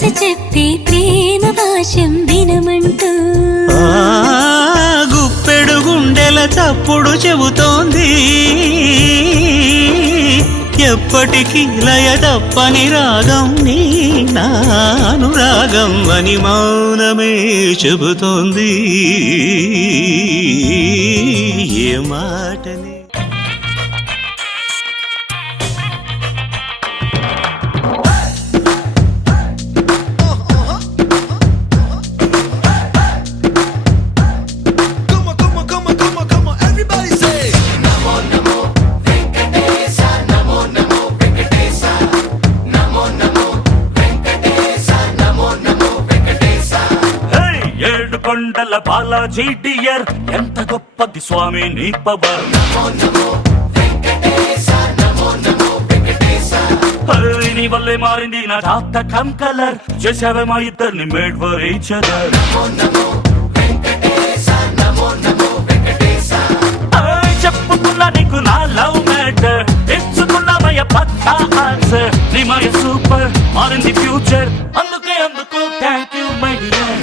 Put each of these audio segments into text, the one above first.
చెప్పి ప్రేమ భాష్యం వినమంటూ గుప్పెడు గుండెల చప్పుడు చెబుతోంది ఎప్పటికీ లయ తప్పని రాగం నీ నానురాగం అని మౌనమే చెబుతోంది ఏ మాటని కొండల బాలాజీ డియర్ ఎంత గొప్పది స్వామి నీ పవర్ నీ వల్లే మారింది నా జాతకం కలర్ చేసావే మా ఇద్దరిని మేడ్ ఫర్ ఈచ్ అదర్ చెప్పుకున్నా నీకు నా లవ్ మ్యాటర్ ఇచ్చుకున్నామయ్య పక్కా ఆన్సర్ నీ మయ సూపర్ మారింది ఫ్యూచర్ అందుకు థ్యాంక్ యూ మై డియర్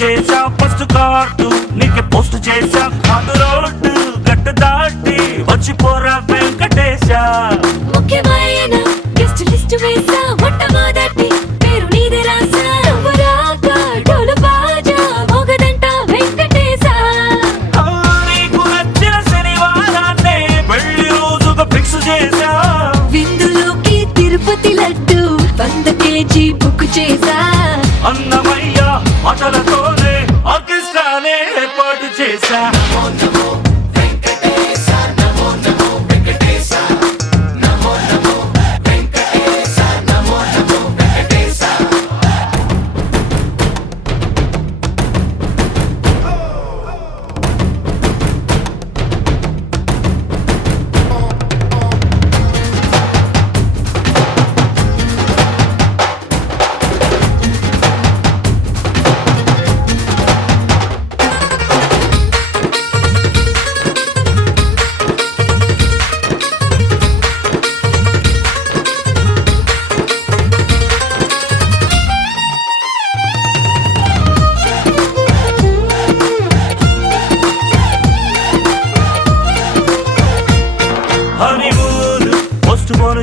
చేసా ఫస్ట్ కార్డు నీకు పోస్ట్ చేసా కాదు రోడ్డు గట్టు దాటి వచ్చిపోరా వెంకటేశ ముఖ్యమైన గెస్ట్ లిస్ట్ వేసా మొట్టమొదటి పేరు నీదే రాసా రాక డోలు బాజా మోగదంట వెంకటేశ నీకు నచ్చిన శనివారాన్నే పెళ్లి రోజుగా ఫిక్స్ చేసా విందులోకి తిరుపతి లడ్డు 100 kg బుక్ చేసా అన్నమయ్య మాటలతోనే ఆర్కెస్ట్రానే ఏర్పాటు చేశా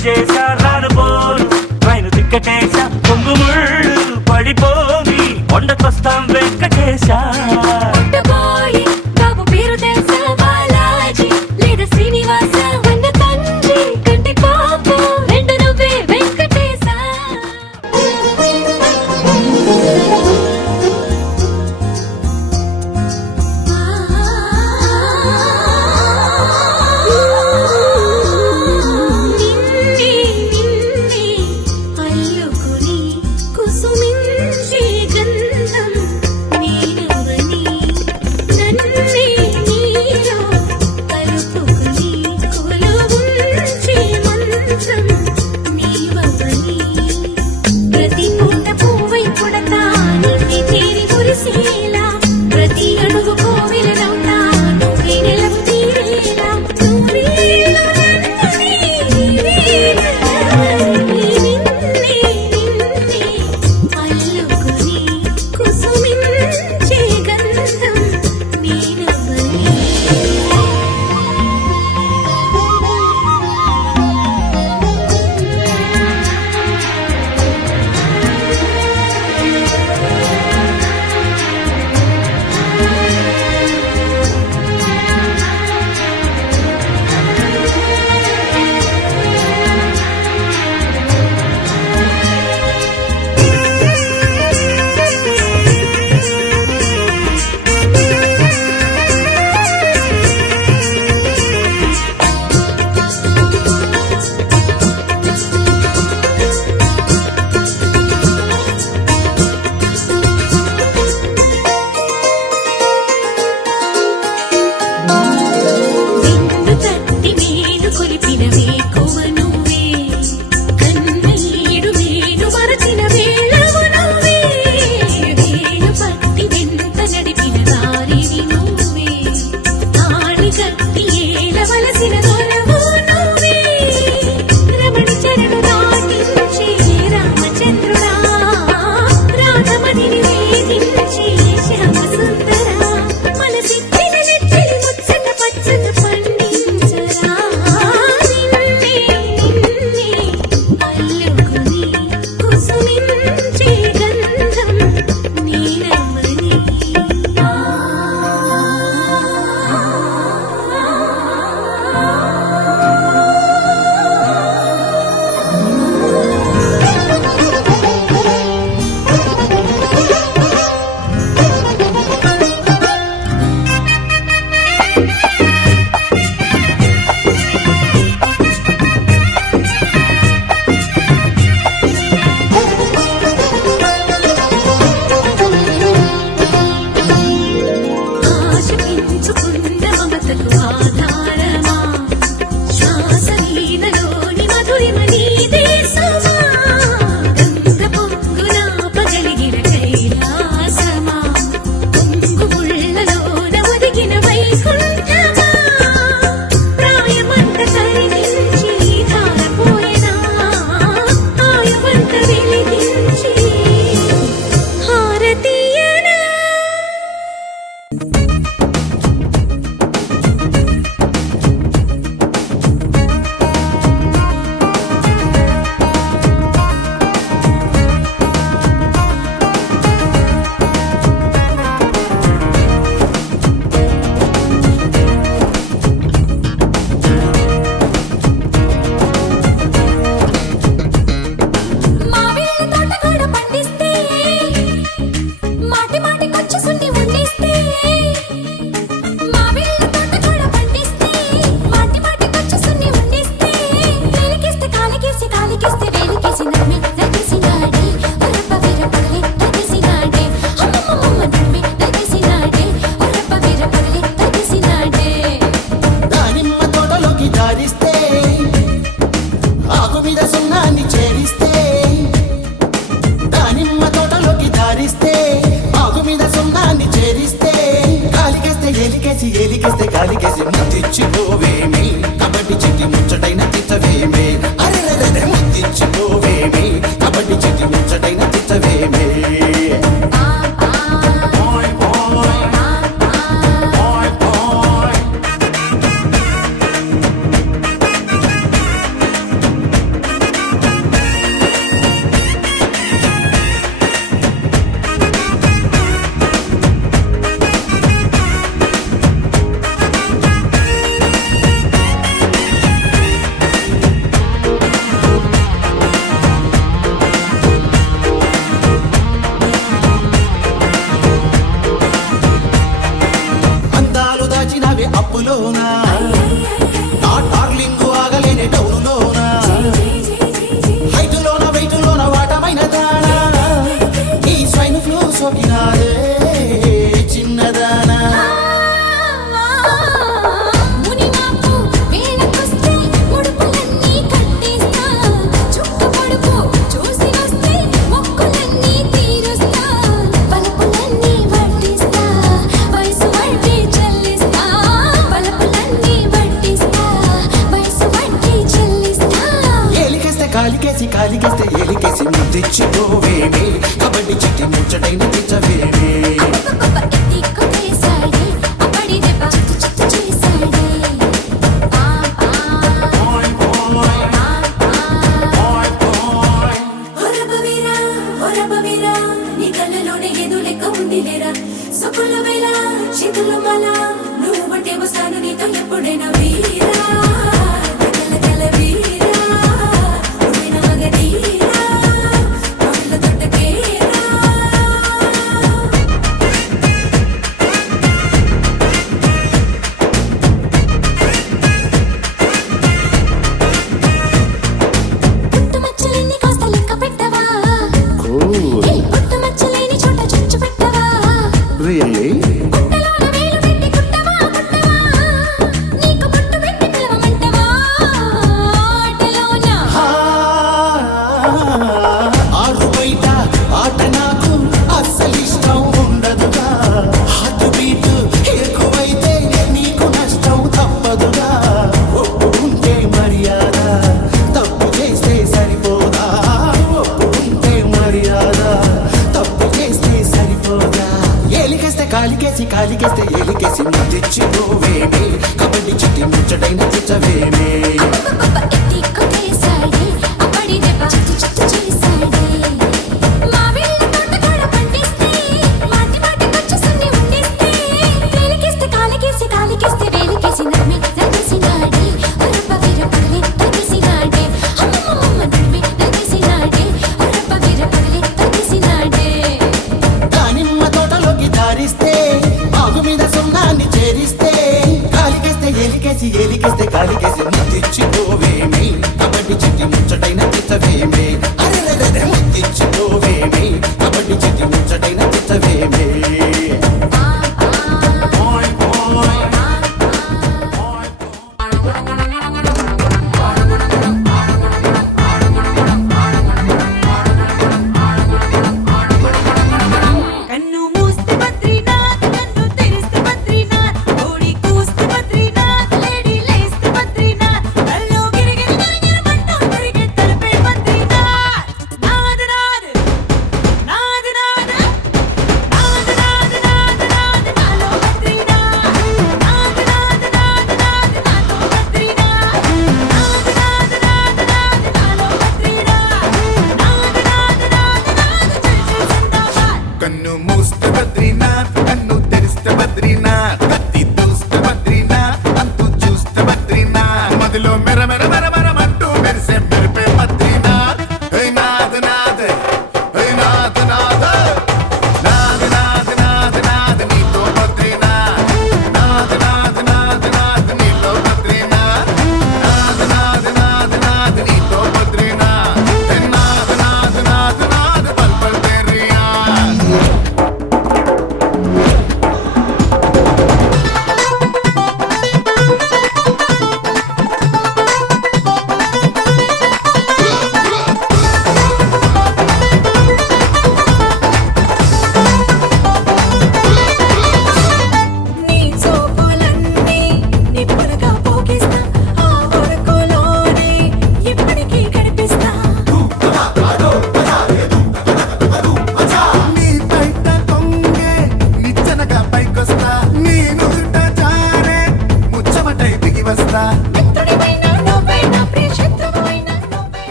చేసా రాను పోను ట్రైన్ తిక్కటేసా పొంగుముళ్ళు పడిపోని కొండకొస్తాం వెంకటేశ బాబు పేరు తెలుసా బాలాజీ లేదా శ్రీనివాస వన్న తండ్రి కంటి పాప రెండు నువ్వే వెంకటేశ ఏలికేసి ఏలికేస్తే గాలికేసి ముద్దిచ్చిపోవేమి కబడ్డీ చిట్టి ముచ్చటైన చిత్తవేమే అరెరెరె ముద్దిచ్చిపోవేమి కబడ్డీ చిట్టి ముచ్చటైన చిత్తవేమే బాయ్ బాయ్ బాయ్ బాయ్ అందాలు దాచినవి అప్పులోనా నా డార్లింగ్ ఆగలేని టౌనులోనా హైటులోన వెయిటులోన వాటమైన దానా ఈ స్వైన్ ఫ్లూ సోకినాదే చిన్నదానా మునిమాపు వేళకొస్తే ముడుపులన్నీ కట్టేస్తా చుక్క పొడుపు చూసి వస్తే మొక్కులన్నీ తీరుస్తా బలపులన్నీ వడ్డిస్తా వయసు వడ్డీ చెల్లిస్తా బలపులన్నీ వడ్డిస్తా వయసు వడ్డీ చెల్లిస్తా ఏలికేస్తే కాలికేసి కాలికేస్తే ఏలికేసి ముద్దిచ్చిపోవేమి కబడ్డీ చిట్టి ముచ్చటైన చిచ్చవేమి ఎత్తి కొట్టేశాడే అప్పడి దెబ్బ చిత్తు చిత్తు చేశాడే బాయ్ బాయ్ బాయ్ ఒరబవీరా నీ కళ్ళలోనే ఏదో లెక్క ఉంది లేరా సొక్కుల వేళ చేతుల మాల నువ్వు అంటే వస్తాను నీతో ఎప్పుడైనా వీరా గల గల వీరా నువ్వైన మగధీరా ఒళ్ళ తొట్టకేరా పుట్టుమచ్చలన్నీ కాస్త లెక్క పెట్టవా ఏ పుట్టుమచ్చలేని చోట చుచ్చు పెట్టవా రియల్లీ పుట్టలోన వేలు పెట్టి కుట్టవా నీకు పుట్టు పెట్టి పిలవమంటవా ఆటలోన ఆరు బయట ఆట నాకు అస్సలిష్టం ఉండదుగా హార్ట్ బీట్ ఎక్కువైతే నీకు నష్టం తప్పదుగా ఒప్పుకుంటే మర్యాద తప్పు చేస్తే సరిపోదా ఒప్పుకుంటే మర్యాద తప్పు చేస్తే సరిపోదా ఏలికేస్తే కాలికేసి కాలికేస్తే ఏలికేసి ముద్దిచ్చిపోవేమి కబడ్డీ చిట్టి ముచ్చటైన చిచ్చవేమే